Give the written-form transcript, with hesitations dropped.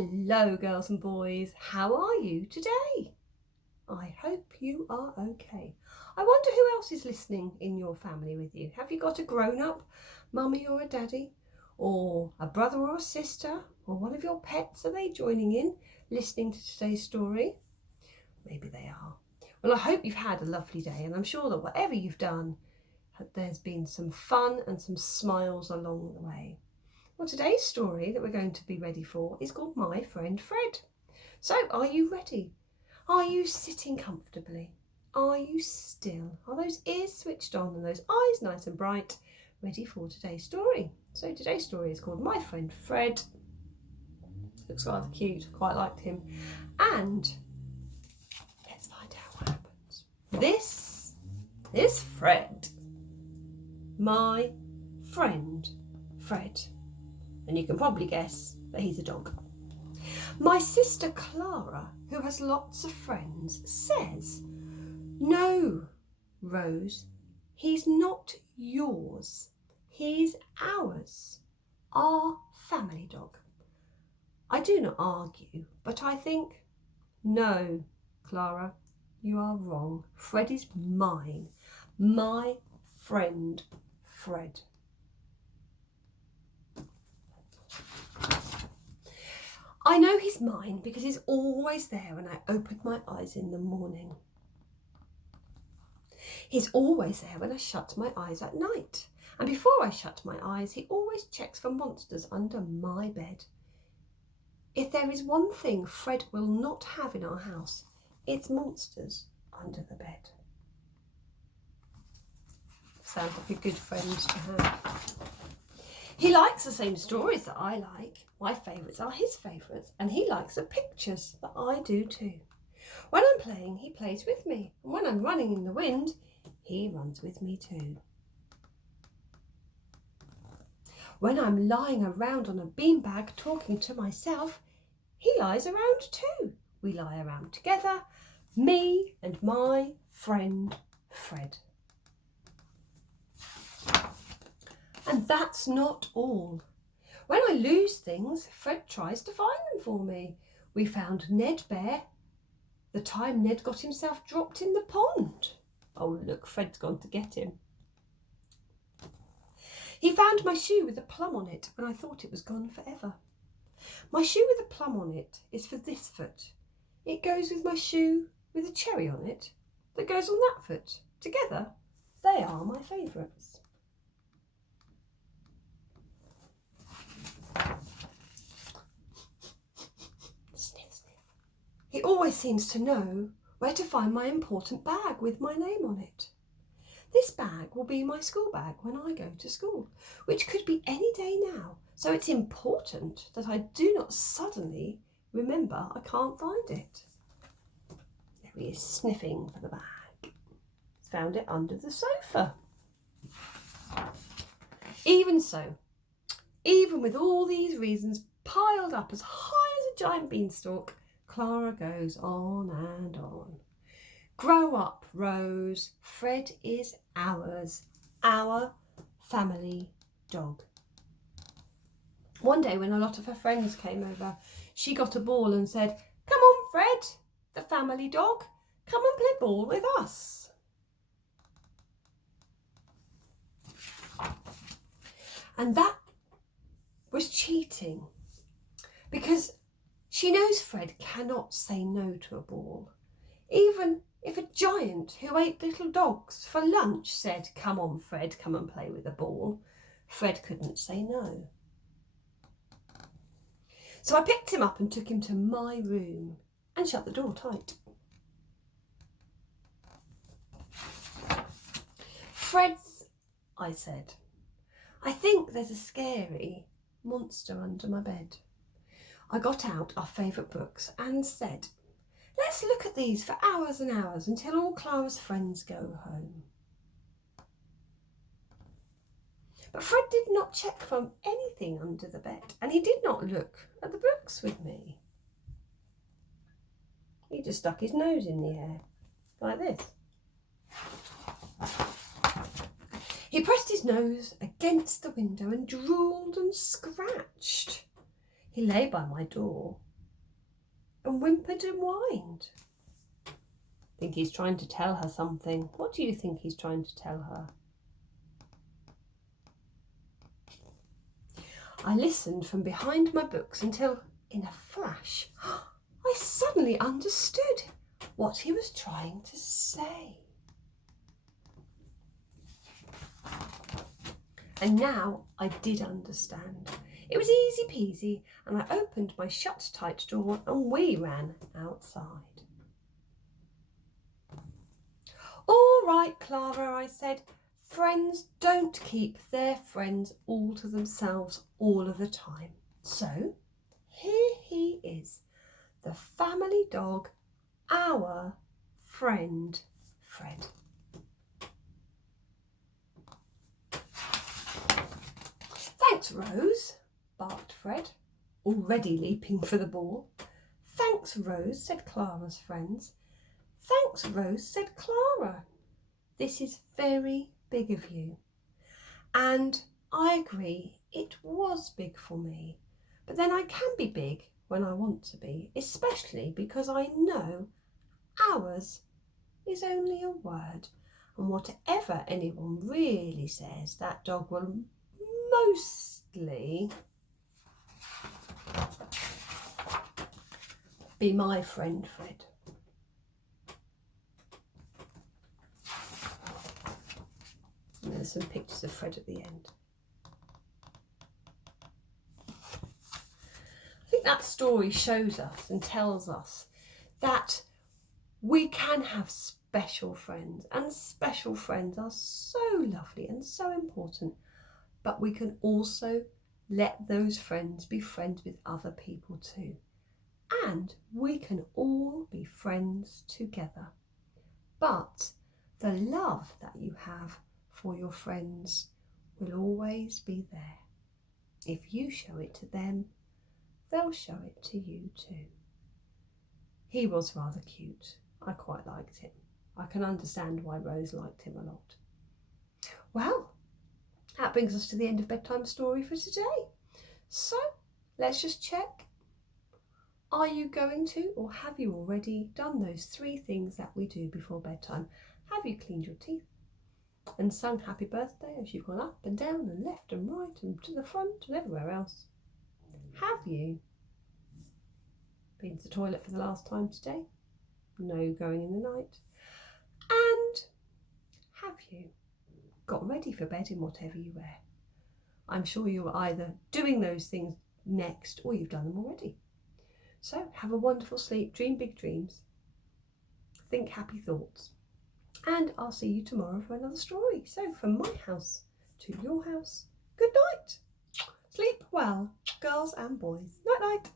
Hello girls and boys, how are you today? I hope you are okay. I wonder who else is listening in your family with you. Have you got a grown-up mummy or a daddy, or a brother or a sister, or one of your pets? Are they joining in, listening to today's story? Maybe they are. Well, I hope you've had a lovely day, and I'm sure that whatever you've done, there's been some fun and some smiles along the way. Well, today's story that we're going to be ready for is called My Friend Fred. So, are you ready? Are you sitting comfortably? Are you still? Are those ears switched on and those eyes nice and bright, ready for today's story? So today's story is called My Friend Fred. Looks rather cute, quite liked him. And let's find out what happens. This is Fred. My friend Fred. And you can probably guess that he's a dog. My sister Clara, who has lots of friends, says, "No, Rose, he's not yours. He's ours, our family dog." I do not argue, but I think, no, Clara, you are wrong. Fred is mine, my friend Fred. I know he's mine because he's always there when I open my eyes in the morning. He's always there when I shut my eyes at night. And before I shut my eyes, he always checks for monsters under my bed. If there is one thing Fred will not have in our house, it's monsters under the bed. Sounds like a good friend to have. He likes the same stories that I like. My favourites are his favourites, and he likes the pictures that I do too. When I'm playing, he plays with me, and when I'm running in the wind, he runs with me too. When I'm lying around on a beanbag talking to myself, he lies around too. We lie around together, me and my friend Fred. And that's not all. When I lose things, Fred tries to find them for me. We found Ned Bear the time Ned got himself dropped in the pond. Oh look, Fred's gone to get him. He found my shoe with a plum on it when I thought it was gone forever. My shoe with a plum on it is for this foot. It goes with my shoe with a cherry on it that goes on that foot. Together, they are my favourites. Sniff, sniff. He always seems to know where to find my important bag with my name on it. This bag will be my school bag when I go to school, which could be any day now, so it's important that I do not suddenly remember I can't find it. There he is, sniffing for the bag. He's found it under the sofa. Even so, even with all these reasons piled up as high as a giant beanstalk, Clara goes on and on. Grow up, Rose. Fred is ours, our family dog. One day when a lot of her friends came over, she got a ball and said, "Come on, Fred, the family dog, come and play ball with us." And that was cheating, because she knows Fred cannot say no to a ball. Even if a giant who ate little dogs for lunch said, "Come on, Fred, come and play with the ball," Fred couldn't say no. So I picked him up and took him to my room and shut the door tight. "Fred's," I said, "I think there's a scary monster under my bed." I got out our favourite books and said, "Let's look at these for hours and hours until all Clara's friends go home." But Fred did not check for anything under the bed, and he did not look at the books with me. He just stuck his nose in the air, like this. He pressed his nose against the window and drooled and scratched. He lay by my door and whimpered and whined. I think he's trying to tell her something. What do you think he's trying to tell her? I listened from behind my books until, in a flash, I suddenly understood what he was trying to say. And now I did understand. It was easy peasy, and I opened my shut-tight door and we ran outside. All right, Clara, I said. Friends don't keep their friends all to themselves all of the time. So here he is, the family dog, our friend Fred. Thanks, Rose, barked Fred, already leaping for the ball. Thanks, Rose, said Clara's friends. Thanks, Rose, said Clara. This is very big of you. And I agree, it was big for me. But then I can be big when I want to be, especially because I know ours is only a word. And whatever anyone really says, that dog will mostly be my friend Fred. And there's some pictures of Fred at the end. I think that story shows us and tells us that we can have special friends, and special friends are so lovely and so important, but we can also let those friends be friends with other people too. And we can all be friends together. But the love that you have for your friends will always be there. If you show it to them, they'll show it to you too. He was rather cute. I quite liked him. I can understand why Rose liked him a lot. Well, that brings us to the end of Bedtime Story for today. So let's just check. Are you going to, or have you already done those 3 things that we do before bedtime? Have you cleaned your teeth and sung happy birthday as you've gone up and down and left and right and to the front and everywhere else? Have you been to the toilet for the last time today? No going in the night. And have you got ready for bed in whatever you wear? I'm sure you're either doing those things next or you've done them already. So have a wonderful sleep, dream big dreams, think happy thoughts, and I'll see you tomorrow for another story. So from my house to your house, good night. Sleep well, girls and boys. Night night.